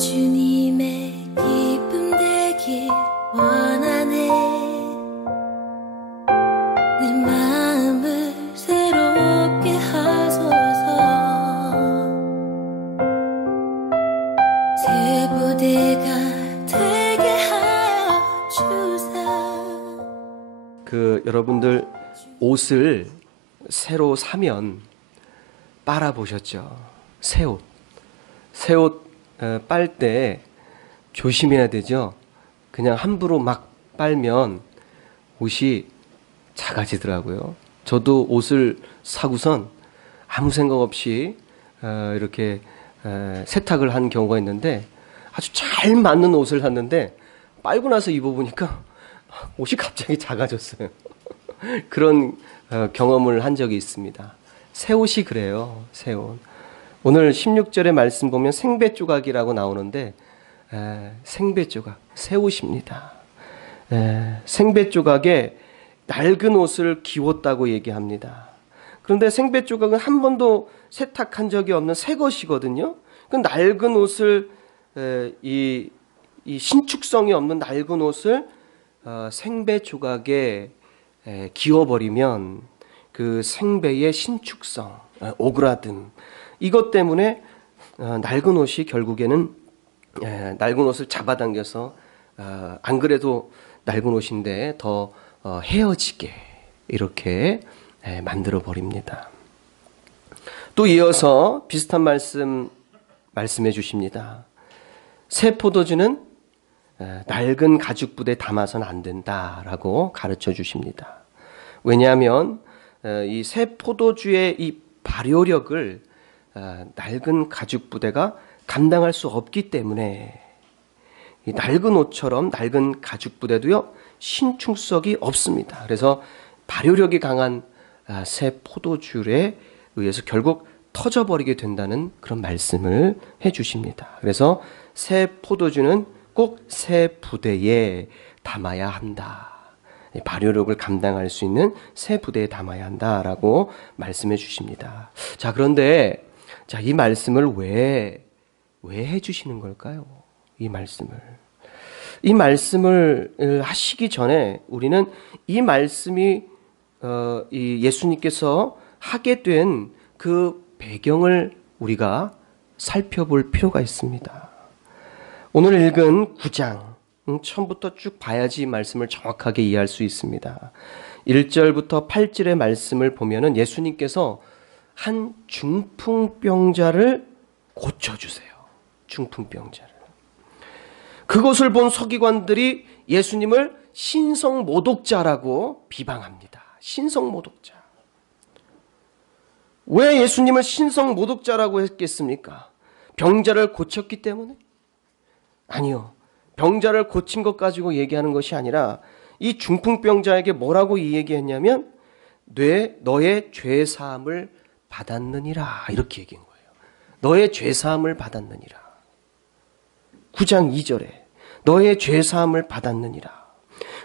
주님의 기쁨 되길 원하네. 내 마음을 새롭게 하소서. 새 부대가 되게 하여 주사. 여러분들 옷을 새로 사면 빨아보셨죠? 새 옷. 새 옷 빨 때 조심해야 되죠? 그냥 함부로 막 빨면 옷이 작아지더라고요. 저도 옷을 사고선 아무 생각 없이 이렇게 세탁을 한 경우가 있는데, 아주 잘 맞는 옷을 샀는데 빨고 나서 입어보니까 옷이 갑자기 작아졌어요. 그런 경험을 한 적이 있습니다. 새 옷이 그래요. 새 옷. 오늘 16절의 말씀 보면 생배 조각이라고 나오는데, 생배 조각, 새 옷입니다. 생배 조각에 낡은 옷을 기웠다고 얘기합니다. 그런데 생배 조각은 한 번도 세탁한 적이 없는 새 것이거든요. 그 낡은 옷을, 이 신축성이 없는 낡은 옷을 생배 조각에 기워버리면 그 생배의 신축성, 오그라듦, 이것 때문에 낡은 옷이 결국에는 낡은 옷을 잡아당겨서 안 그래도 낡은 옷인데 더 헤어지게 이렇게 만들어 버립니다. 또 이어서 비슷한 말씀해 주십니다. 새 포도주는 낡은 가죽 부대에 담아서는 안 된다라고 가르쳐 주십니다. 왜냐하면 이 새 포도주의 이 발효력을 낡은 가죽 부대가 감당할 수 없기 때문에, 이 낡은 옷처럼 낡은 가죽 부대도요 신축성이 없습니다. 그래서 발효력이 강한 새 포도주에 의해서 결국 터져버리게 된다는 그런 말씀을 해주십니다. 그래서 새 포도주는 꼭 새 부대에 담아야 한다. 발효력을 감당할 수 있는 새 부대에 담아야 한다라고 말씀해 주십니다. 자, 그런데 이 말씀을 왜 해주시는 걸까요? 이 말씀을 하시기 전에 우리는 이 말씀이 이 예수님께서 하게 된 그 배경을 우리가 살펴볼 필요가 있습니다. 오늘 읽은 9장 처음부터 쭉 봐야지 이 말씀을 정확하게 이해할 수 있습니다. 1절부터 8절의 말씀을 보면은 예수님께서 한 중풍병자를 고쳐주세요. 중풍병자를. 그것을 본 서기관들이 예수님을 신성모독자라고 비방합니다. 신성모독자. 왜 예수님을 신성모독자라고 했겠습니까? 병자를 고쳤기 때문에? 아니요. 병자를 고친 것 가지고 얘기하는 것이 아니라 이 중풍병자에게 뭐라고 이 얘기했냐면, 너의 죄사함을 받았느니라, 이렇게 얘기한 거예요. 너의 죄사함을 받았느니라. 9장 2절에 너의 죄사함을 받았느니라.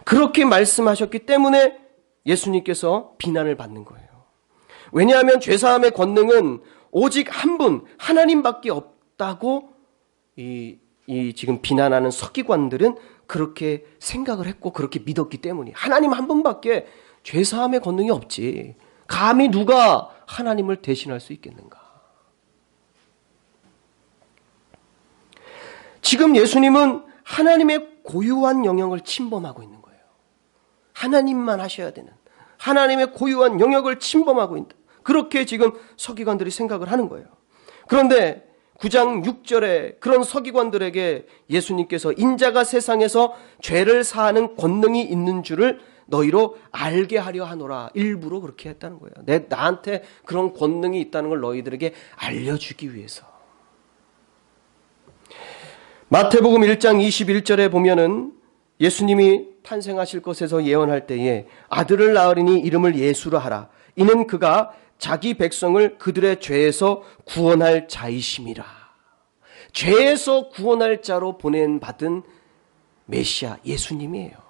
그렇게 말씀하셨기 때문에 예수님께서 비난을 받는 거예요. 왜냐하면 죄사함의 권능은 오직 한 분, 하나님밖에 없다고 이 지금 비난하는 서기관들은 그렇게 생각을 했고 그렇게 믿었기 때문에, 하나님 한 분밖에 죄사함의 권능이 없지, 감히 누가 하나님을 대신할 수 있겠는가. 지금 예수님은 하나님의 고유한 영역을 침범하고 있는 거예요. 하나님만 하셔야 되는 하나님의 고유한 영역을 침범하고 있다. 그렇게 지금 서기관들이 생각을 하는 거예요. 그런데 9장 6절에 그런 서기관들에게 예수님께서 인자가 세상에서 죄를 사하는 권능이 있는 줄을 너희로 알게 하려 하노라, 일부러 그렇게 했다는 거예요. 나한테 그런 권능이 있다는 걸 너희들에게 알려주기 위해서. 마태복음 1장 21절에 보면은 예수님이 탄생하실 것에서 예언할 때에 아들을 낳으리니 이름을 예수라 하라. 이는 그가 자기 백성을 그들의 죄에서 구원할 자이심이라. 죄에서 구원할 자로 보낸받은 메시아 예수님이에요.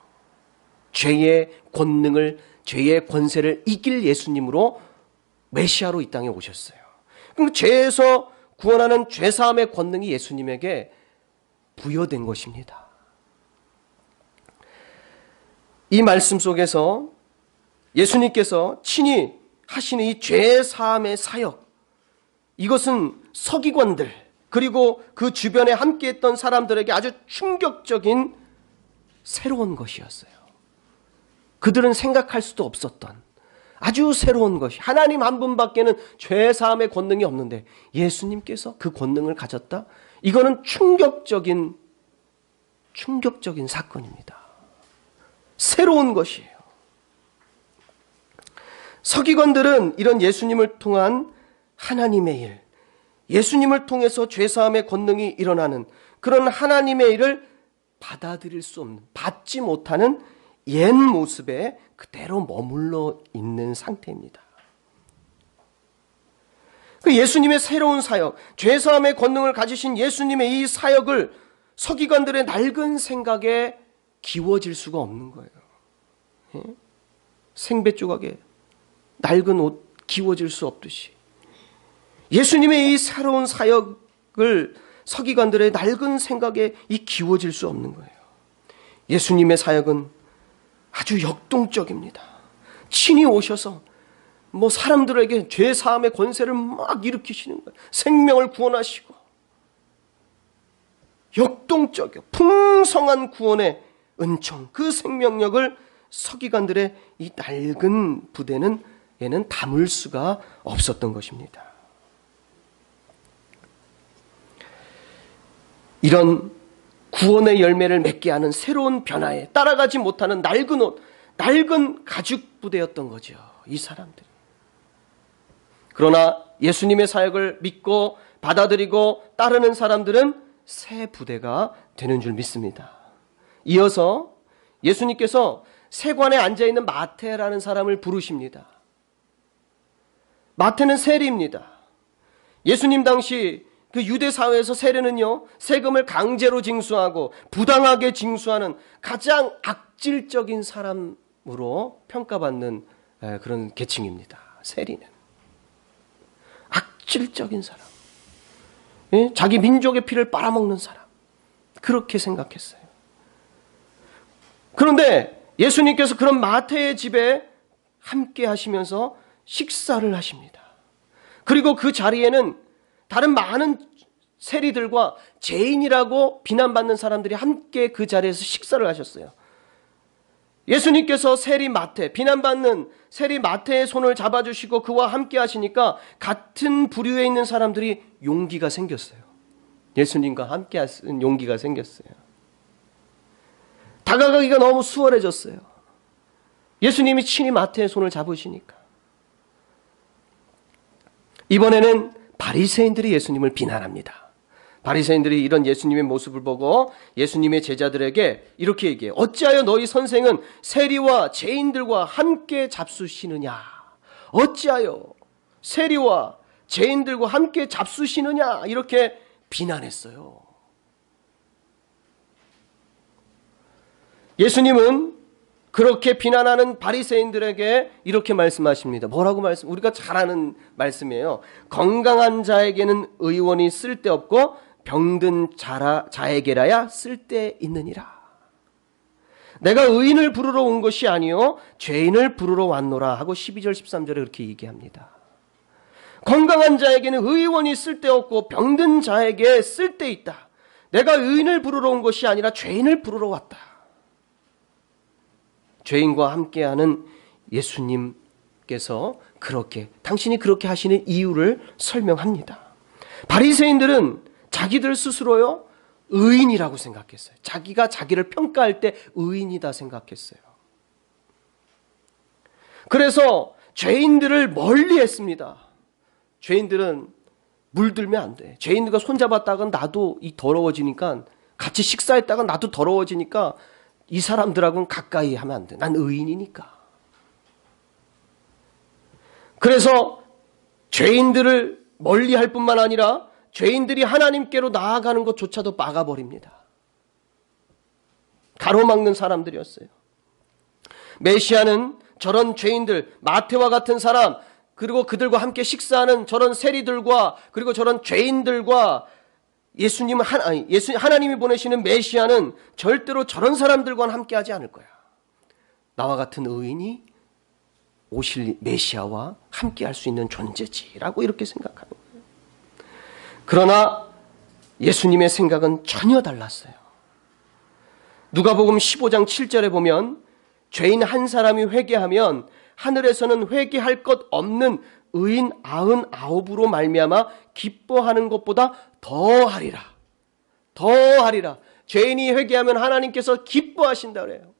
죄의 권능을, 죄의 권세를 이길 예수님으로 메시아로 이 땅에 오셨어요. 그럼 죄에서 구원하는 죄사함의 권능이 예수님에게 부여된 것입니다. 이 말씀 속에서 예수님께서 친히 하시는 이 죄사함의 사역, 이것은 서기관들 그리고 그 주변에 함께했던 사람들에게 아주 충격적인 새로운 것이었어요. 그들은 생각할 수도 없었던 아주 새로운 것이, 하나님 한 분밖에는 죄사함의 권능이 없는데 예수님께서 그 권능을 가졌다? 이거는 충격적인 사건입니다. 새로운 것이에요. 서기관들은 이런 예수님을 통한 하나님의 일, 예수님을 통해서 죄사함의 권능이 일어나는 그런 하나님의 일을 받아들일 수 없는, 받지 못하는 옛 모습에 그대로 머물러 있는 상태입니다. 그 예수님의 새로운 사역, 죄사함의 권능을 가지신 예수님의 이 사역을 서기관들의 낡은 생각에 기워질 수가 없는 거예요. 생배 조각에 낡은 옷 기워질 수 없듯이 예수님의 이 새로운 사역을 서기관들의 낡은 생각에 기워질 수 없는 거예요. 예수님의 사역은 아주 역동적입니다. 친히 오셔서 사람들에게 죄사함의 권세를 막 일으키시는 거예요. 생명을 구원하시고 역동적이요 풍성한 구원의 은총, 그 생명력을 서기관들의 이 낡은 부대는 얘는 담을 수가 없었던 것입니다. 이런 구원의 열매를 맺게 하는 새로운 변화에 따라가지 못하는 낡은 옷, 낡은 가죽 부대였던 거죠, 이 사람들이. 그러나 예수님의 사역을 믿고 받아들이고 따르는 사람들은 새 부대가 되는 줄 믿습니다. 이어서 예수님께서 세관에 앉아있는 마태라는 사람을 부르십니다. 마태는 세리입니다. 예수님 당시 그 유대 사회에서 세리는요, 세금을 강제로 징수하고 부당하게 징수하는 가장 악질적인 사람으로 평가받는 그런 계층입니다. 세리는 악질적인 사람, 자기 민족의 피를 빨아먹는 사람, 그렇게 생각했어요. 그런데 예수님께서 그런 마태의 집에 함께 하시면서 식사를 하십니다. 그리고 그 자리에는 다른 많은 세리들과 죄인이라고 비난받는 사람들이 함께 그 자리에서 식사를 하셨어요. 예수님께서 세리 마태, 비난받는 세리 마태의 손을 잡아주시고 그와 함께 하시니까 같은 부류에 있는 사람들이 용기가 생겼어요. 예수님과 함께 하신 용기가 생겼어요. 다가가기가 너무 수월해졌어요. 예수님이 친히 마태의 손을 잡으시니까. 이번에는 바리새인들이 예수님을 비난합니다. 바리새인들이 이런 예수님의 모습을 보고 예수님의 제자들에게 이렇게 얘기해요. 어찌하여 너희 선생은 세리와 죄인들과 함께 잡수시느냐? 어찌하여 세리와 죄인들과 함께 잡수시느냐? 이렇게 비난했어요. 예수님은 그렇게 비난하는 바리새인들에게 이렇게 말씀하십니다. 뭐라고 우리가 잘 아는 말씀이에요. 건강한 자에게는 의원이 쓸데없고 병든 자에게라야 쓸데있느니라. 내가 의인을 부르러 온 것이 아니요 죄인을 부르러 왔노라 하고 12절 13절에 그렇게 얘기합니다. 건강한 자에게는 의원이 쓸데없고 병든 자에게 쓸데있다. 내가 의인을 부르러 온 것이 아니라 죄인을 부르러 왔다. 죄인과 함께하는 예수님께서 당신이 그렇게 하시는 이유를 설명합니다. 바리새인들은 자기들 스스로요 의인이라고 생각했어요. 자기가 자기를 평가할 때 의인이다 생각했어요. 그래서 죄인들을 멀리했습니다. 죄인들은 물들면 안 돼. 죄인들과 손잡았다가 나도 더러워지니까, 같이 식사했다가 나도 더러워지니까 이 사람들하고는 가까이 하면 안 돼. 난 의인이니까. 그래서 죄인들을 멀리할 뿐만 아니라 죄인들이 하나님께로 나아가는 것조차도 막아버립니다. 가로막는 사람들이었어요. 메시아는 저런 죄인들, 마태와 같은 사람, 그리고 그들과 함께 식사하는 저런 세리들과 그리고 저런 죄인들과 하나님이 보내시는 메시아는 절대로 저런 사람들과는 함께하지 않을 거야. 나와 같은 의인이 오실 메시아와 함께할 수 있는 존재지라고 이렇게 생각하는 거예요. 그러나 예수님의 생각은 전혀 달랐어요. 누가복음 15장 7절에 보면 죄인 한 사람이 회개하면 하늘에서는 회개할 것 없는 의인 99으로 말미암아 기뻐하는 것보다 더하리라. 더하리라. 죄인이 회개하면 하나님께서 기뻐하신다 그래요.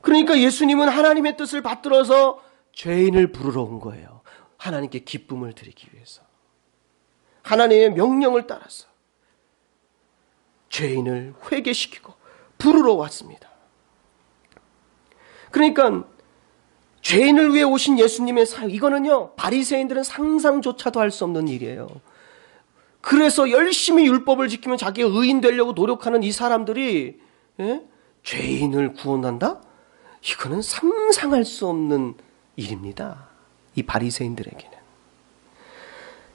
그러니까 예수님은 하나님의 뜻을 받들어서 죄인을 부르러 온 거예요. 하나님께 기쁨을 드리기 위해서. 하나님의 명령을 따라서 죄인을 회개시키고 부르러 왔습니다. 그러니까 죄인을 위해 오신 예수님의 사역, 이거는요 바리새인들은 상상조차도 할 수 없는 일이에요. 그래서 열심히 율법을 지키면 자기가 의인 되려고 노력하는 이 사람들이 죄인을 구원한다? 이거는 상상할 수 없는 일입니다. 이 바리새인들에게는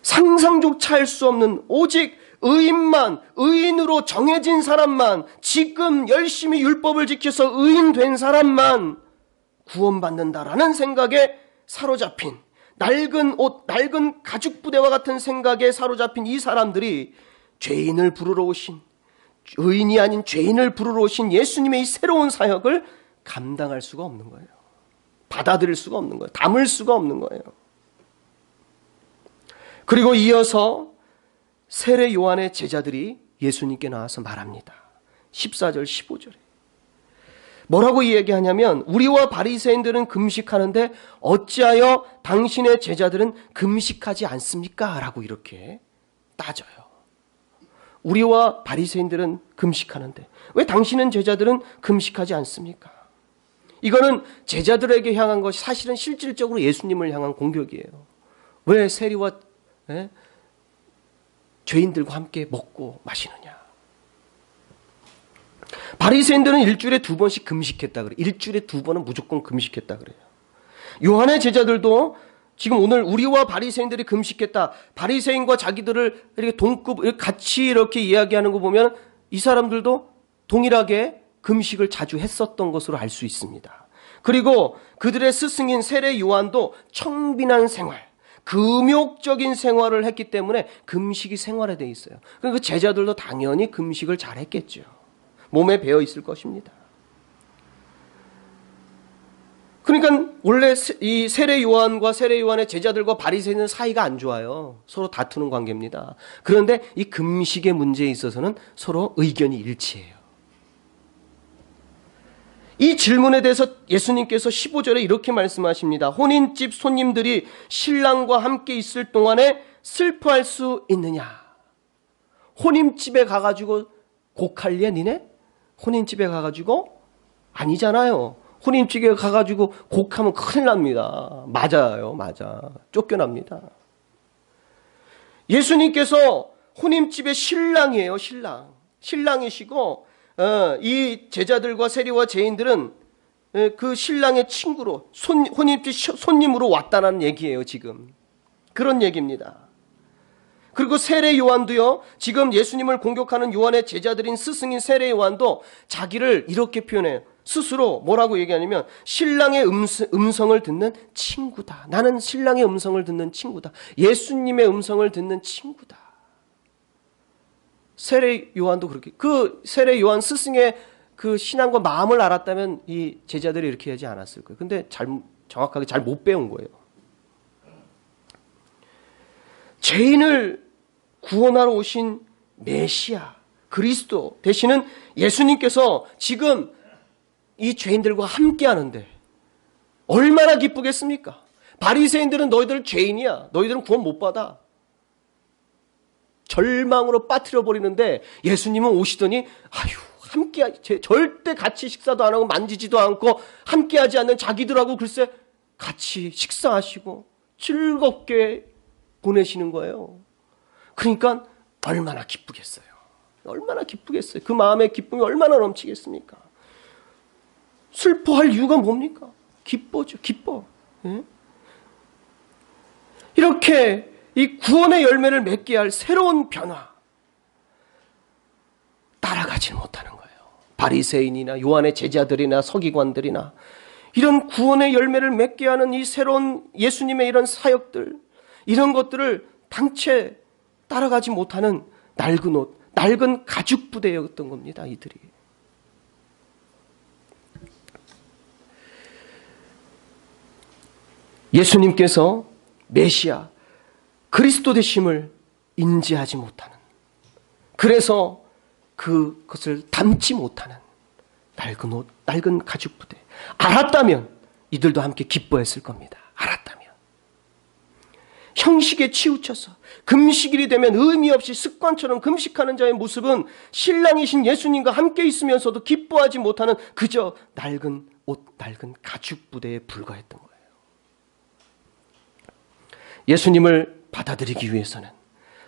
상상조차 할 수 없는, 오직 의인만, 의인으로 정해진 사람만, 지금 열심히 율법을 지켜서 의인 된 사람만 구원받는다라는 생각에 사로잡힌, 낡은 옷, 낡은 가죽 부대와 같은 생각에 사로잡힌 이 사람들이 죄인을 부르러 오신, 의인이 아닌 죄인을 부르러 오신 예수님의 이 새로운 사역을 감당할 수가 없는 거예요. 받아들일 수가 없는 거예요. 담을 수가 없는 거예요. 그리고 이어서 세례 요한의 제자들이 예수님께 나와서 말합니다. 14절 15절에 뭐라고 이야기하냐면, 우리와 바리새인들은 금식하는데 어찌하여 당신의 제자들은 금식하지 않습니까? 라고 이렇게 따져요. 우리와 바리새인들은 금식하는데 왜 당신은 제자들은 금식하지 않습니까? 이거는 제자들에게 향한 것이 사실은 실질적으로 예수님을 향한 공격이에요. 왜 세리와 죄인들과 함께 먹고 마시느냐? 바리새인들은 일주일에 2번씩 금식했다 그래요. 일주일에 2번은 무조건 금식했다 그래요. 요한의 제자들도 지금 오늘 우리와 바리새인들이 금식했다, 바리새인과 자기들을 이렇게 동급 같이 이렇게 이야기하는 거 보면 이 사람들도 동일하게 금식을 자주 했었던 것으로 알 수 있습니다. 그리고 그들의 스승인 세례 요한도 청빈한 생활, 금욕적인 생활을 했기 때문에 금식이 생활화되어 있어요. 그러니까 제자들도 당연히 금식을 잘 했겠죠. 몸에 배어 있을 것입니다. 그러니까 원래 이 세례 요한과 세례 요한의 제자들과 바리새인은 사이가 안 좋아요. 서로 다투는 관계입니다. 그런데 이 금식의 문제에 있어서는 서로 의견이 일치해요. 이 질문에 대해서 예수님께서 15절에 이렇게 말씀하십니다. 혼인집 손님들이 신랑과 함께 있을 동안에 슬퍼할 수 있느냐? 혼인집에 가가지고 곡할래 니네? 혼인집에 가가지고? 아니잖아요. 혼인집에 가가지고 곡하면 큰일 납니다. 맞아요. 맞아. 쫓겨납니다. 예수님께서 혼인집의 신랑이에요. 신랑. 신랑이시고 이 제자들과 세리와 죄인들은 그 신랑의 친구로 혼인집 손님으로 왔다는 얘기예요. 지금 그런 얘기입니다. 그리고 세례 요한도요, 지금 예수님을 공격하는 요한의 제자들인 스승인 세례 요한도 자기를 이렇게 표현해요. 스스로 뭐라고 얘기하냐면 신랑의 음성을 듣는 친구다. 나는 신랑의 음성을 듣는 친구다. 예수님의 음성을 듣는 친구다. 세례 요한도 그렇게, 그 세례 요한 스승의 그 신앙과 마음을 알았다면 이 제자들이 이렇게 하지 않았을 거예요. 근데 정확하게 잘 못 배운 거예요. 죄인을 구원하러 오신 메시아 그리스도 되시는 예수님께서 지금 이 죄인들과 함께 하는데 얼마나 기쁘겠습니까? 바리새인들은 너희들 죄인이야, 너희들은 구원 못 받아, 절망으로 빠뜨려 버리는데 예수님은 오시더니 함께 절대 같이 식사도 안 하고 만지지도 않고 함께하지 않는 자기들하고 글쎄 같이 식사하시고 즐겁게 보내시는 거예요. 그러니까 얼마나 기쁘겠어요. 얼마나 기쁘겠어요. 그 마음의 기쁨이 얼마나 넘치겠습니까? 슬퍼할 이유가 뭡니까? 기뻐죠. 기뻐. 예? 이렇게 이 구원의 열매를 맺게 할 새로운 변화, 따라가지 못하는 거예요. 바리새인이나 요한의 제자들이나 서기관들이나 이런 구원의 열매를 맺게 하는 이 새로운 예수님의 이런 사역들, 이런 것들을 당최 따라가지 못하는 낡은 옷, 낡은 가죽 부대였던 겁니다. 이들이. 예수님께서 메시아, 그리스도 되심을 인지하지 못하는, 그래서 그것을 담지 못하는 낡은 옷, 낡은 가죽 부대. 알았다면 이들도 함께 기뻐했을 겁니다. 알았다면. 형식에 치우쳐서 금식일이 되면 의미 없이 습관처럼 금식하는 자의 모습은 신랑이신 예수님과 함께 있으면서도 기뻐하지 못하는 그저 낡은 옷, 낡은 가죽 부대에 불과했던 거예요. 예수님을 받아들이기 위해서는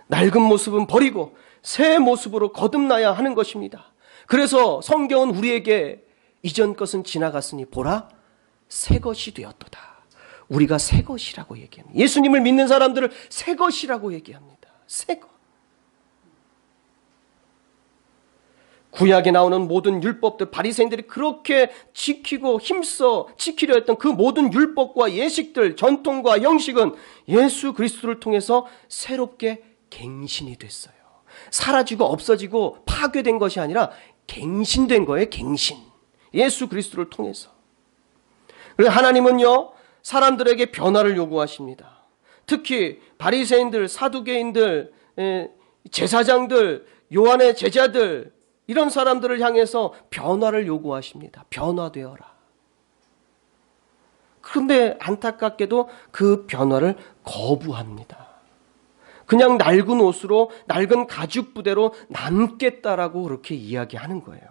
낡은 모습은 버리고 새 모습으로 거듭나야 하는 것입니다. 그래서 성경은 우리에게 이전 것은 지나갔으니 보라 새 것이 되었도다. 우리가 새 것이라고 얘기합니다. 예수님을 믿는 사람들을 새 것이라고 얘기합니다. 새 것. 구약에 나오는 모든 율법들, 바리새인들이 그렇게 지키고 힘써 지키려 했던 그 모든 율법과 예식들, 전통과 형식은 예수 그리스도를 통해서 새롭게 갱신이 됐어요. 사라지고 없어지고 파괴된 것이 아니라 갱신된 거예요. 갱신. 예수 그리스도를 통해서. 그래서 하나님은요, 사람들에게 변화를 요구하십니다. 특히 바리새인들, 사두개인들, 제사장들, 요한의 제자들, 이런 사람들을 향해서 변화를 요구하십니다. 변화되어라. 그런데 안타깝게도 그 변화를 거부합니다. 그냥 낡은 옷으로, 낡은 가죽 부대로 남겠다라고 그렇게 이야기하는 거예요.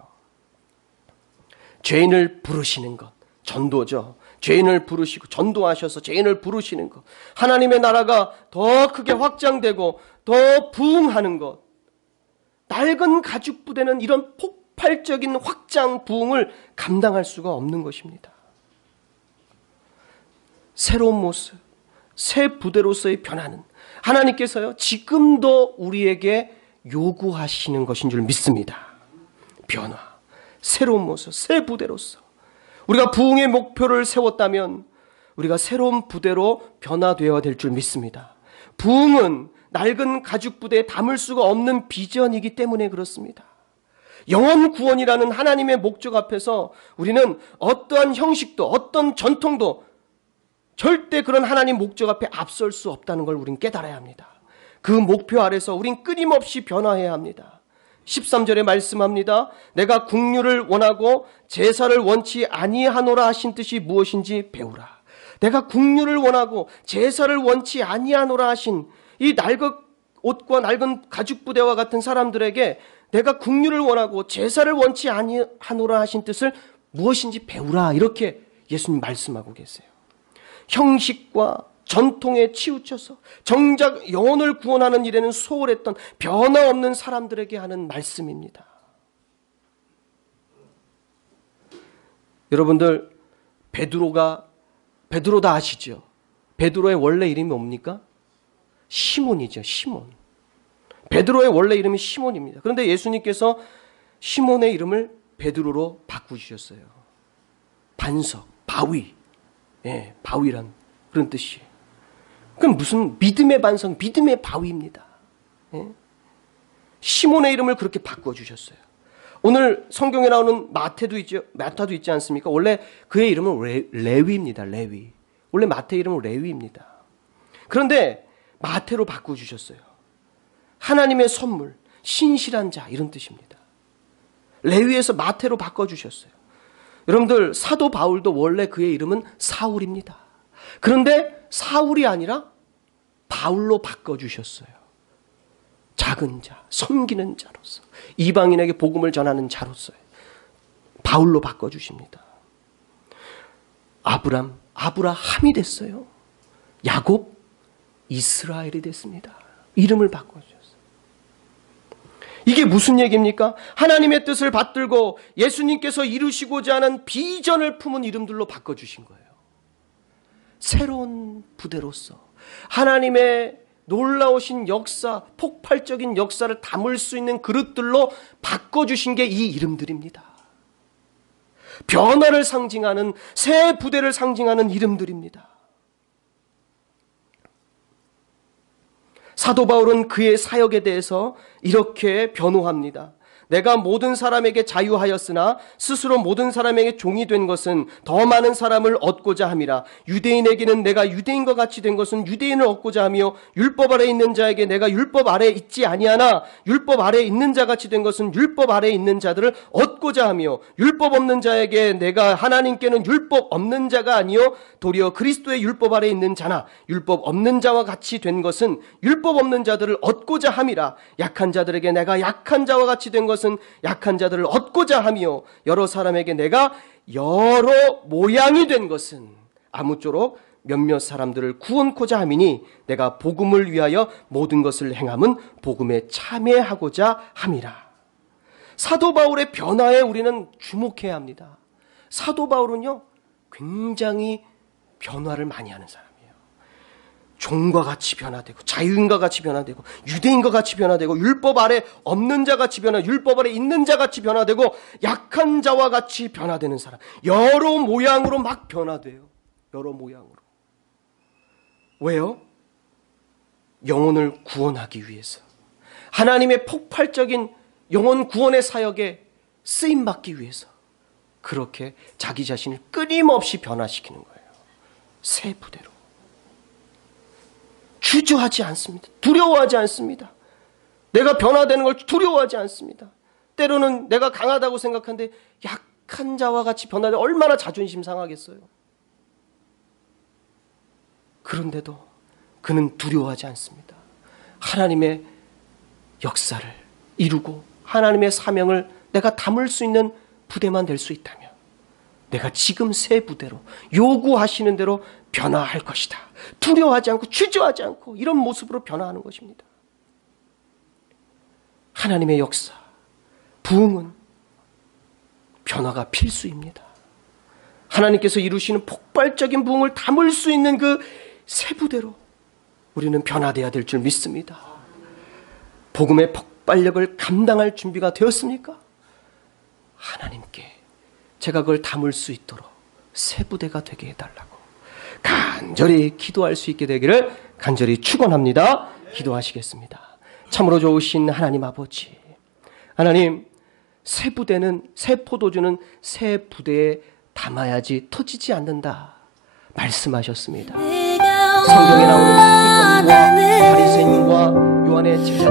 죄인을 부르시는 것, 전도죠. 죄인을 부르시고 전도하셔서 죄인을 부르시는 것, 하나님의 나라가 더 크게 확장되고 더 부흥하는 것, 낡은 가죽 부대는 이런 폭발적인 확장 부흥을 감당할 수가 없는 것입니다. 새로운 모습, 새 부대로서의 변화는 하나님께서요 지금도 우리에게 요구하시는 것인 줄 믿습니다. 변화, 새로운 모습, 새 부대로서 우리가 부흥의 목표를 세웠다면 우리가 새로운 부대로 변화되어야 될 줄 믿습니다. 부흥은 낡은 가죽 부대에 담을 수가 없는 비전이기 때문에 그렇습니다. 영원 구원이라는 하나님의 목적 앞에서 우리는 어떠한 형식도 어떤 전통도 절대 그런 하나님 목적 앞에 앞설 수 없다는 걸 우린 깨달아야 합니다. 그 목표 아래서 우린 끊임없이 변화해야 합니다. 13절에 말씀합니다. 내가 긍휼을 원하고 제사를 원치 아니하노라 하신 뜻이 무엇인지 배우라. 내가 긍휼을 원하고 제사를 원치 아니하노라 하신 이 낡은 옷과 낡은 가죽 부대와 같은 사람들에게 내가 긍휼을 원하고 제사를 원치 아니하노라 하신 뜻을 무엇인지 배우라. 이렇게 예수님 말씀하고 계세요. 형식과 전통에 치우쳐서 정작 영혼을 구원하는 일에는 소홀했던 변화 없는 사람들에게 하는 말씀입니다. 여러분들 베드로 다 아시죠? 베드로의 원래 이름이 뭡니까? 시몬이죠. 시몬. 베드로의 원래 이름이 시몬입니다. 그런데 예수님께서 시몬의 이름을 베드로로 바꾸주셨어요. 반석, 바위. 예, 바위란 그런 뜻이에요. 그럼 무슨 믿음의 반석, 믿음의 바위입니다. 예? 시몬의 이름을 그렇게 바꿔주셨어요. 오늘 성경에 나오는 마태도 있지 않습니까? 원래 그의 이름은 레위입니다. 레위. 원래 마태 이름은 레위입니다. 그런데 마태로 바꿔주셨어요. 하나님의 선물, 신실한 자 이런 뜻입니다. 레위에서 마태로 바꿔주셨어요. 여러분들 사도 바울도 원래 그의 이름은 사울입니다. 그런데 사울이 아니라 바울로 바꿔주셨어요. 작은 자, 섬기는 자로서, 이방인에게 복음을 전하는 자로서 바울로 바꿔주십니다. 아브라함이 됐어요. 야곱, 이스라엘이 됐습니다. 이름을 바꿔주셨어요. 이게 무슨 얘기입니까? 하나님의 뜻을 받들고 예수님께서 이루시고자 하는 비전을 품은 이름들로 바꿔주신 거예요. 새로운 부대로서 하나님의 놀라우신 역사, 폭발적인 역사를 담을 수 있는 그릇들로 바꿔주신 게 이 이름들입니다. 변화를 상징하는, 새 부대를 상징하는 이름들입니다. 사도 바울은 그의 사역에 대해서 이렇게 변호합니다. 내가 모든 사람에게 자유하였으나 스스로 모든 사람에게 종이 된 것은 더 많은 사람을 얻고자 함이라. 유대인에게는 내가 유대인과 같이 된 것은 유대인을 얻고자 하며 율법 아래 있는 자에게 내가 율법 아래 있지 아니하나 율법 아래 있는 자 같이 된 것은 율법 아래 있는 자들을 얻고자 하며 율법 없는 자에게 내가 하나님께는 율법 없는 자가 아니요 도리어 그리스도의 율법 아래 있는 자나 율법 없는 자와 같이 된 것은 율법 없는 자들을 얻고자 함이라. 약한 자들에게 내가 약한 자와 같이 된 것은 약한 자들을 얻고자 하며 여러 사람에게 내가 여러 모양이 된 것은 아무쪼록 몇몇 사람들을 구원코자 함이니 내가 복음을 위하여 모든 것을 행함은 복음에 참여하고자 함이라. 사도 바울의 변화에 우리는 주목해야 합니다. 사도 바울은요 굉장히 변화를 많이 하는 사람이에요. 종과 같이 변화되고 자유인과 같이 변화되고 유대인과 같이 변화되고 율법 아래 없는 자 같이 변화되고 율법 아래 있는 자 같이 변화되고 약한 자와 같이 변화되는 사람. 여러 모양으로 막 변화돼요. 여러 모양으로. 왜요? 영혼을 구원하기 위해서. 하나님의 폭발적인 영혼 구원의 사역에 쓰임받기 위해서 그렇게 자기 자신을 끊임없이 변화시키는 거예요. 새 부대로. 주저하지 않습니다. 두려워하지 않습니다. 내가 변화되는 걸 두려워하지 않습니다. 때로는 내가 강하다고 생각하는데 약한 자와 같이 변화되 얼마나 자존심 상하겠어요. 그런데도 그는 두려워하지 않습니다. 하나님의 역사를 이루고 하나님의 사명을 내가 담을 수 있는 부대만 될 수 있다면 내가 지금 새 부대로 요구하시는 대로 변화할 것이다. 두려워하지 않고 주저하지 않고 이런 모습으로 변화하는 것입니다. 하나님의 역사, 부흥은 변화가 필수입니다. 하나님께서 이루시는 폭발적인 부흥을 담을 수 있는 그 새 부대로 우리는 변화되어야 될 줄 믿습니다. 복음의 폭발력을 감당할 준비가 되었습니까? 하나님께 제가 그걸 담을 수 있도록 새 부대가 되게 해달라고 간절히 기도할 수 있게 되기를 간절히 축원합니다. 기도하시겠습니다. 참으로 좋으신 하나님 아버지, 하나님, 새 부대는, 새 포도주는 새 부대에 담아야지 터지지 않는다 말씀하셨습니다. 성경에 나오는 바리새인과 요한의 제자